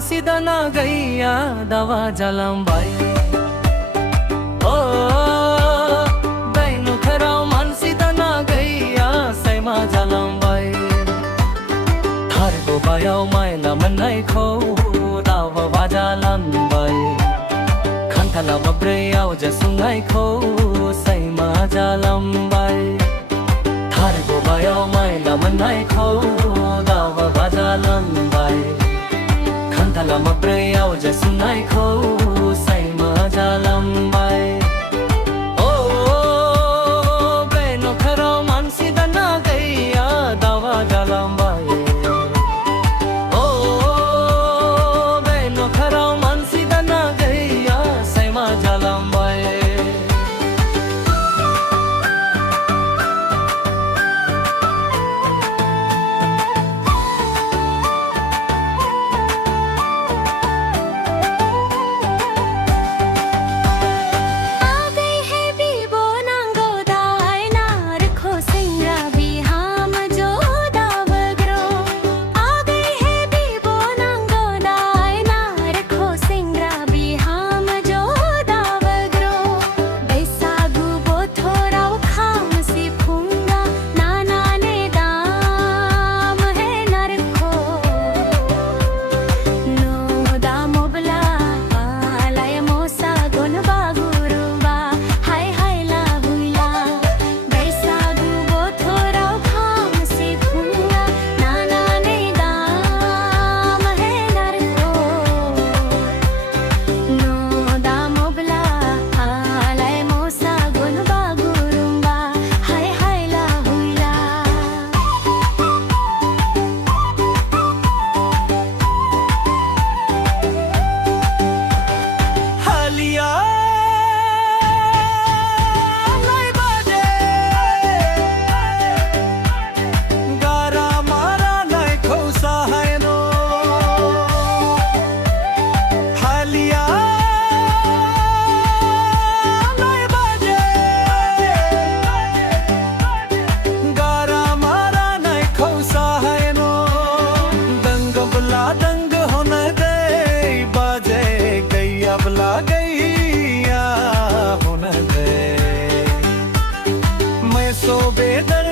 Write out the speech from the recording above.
मानसिदना गैया दावा जालांबाय ओ दैनु खराव मानसिदना गैया सैमा जालांबाय थारगो बायाव मायना मोननायखौ दावा जालांबाय खान्थाला माब्रैयाव जासुंनायखौ सैमा जालांबाय थारगो बायाव मायना मोननायखौ दावा जालांबाय खान्थाला माब्रैयाव जासुंनायखौ सैमा जालांबाय ओ बे नखराव मानसिदाना गैया दावा जालांबाय ओ बे नखराव मानसिदाना गैया सैमा जालांबाय दंग होने दे बाजे गैया बला गैया होने दे मैं सो बेदर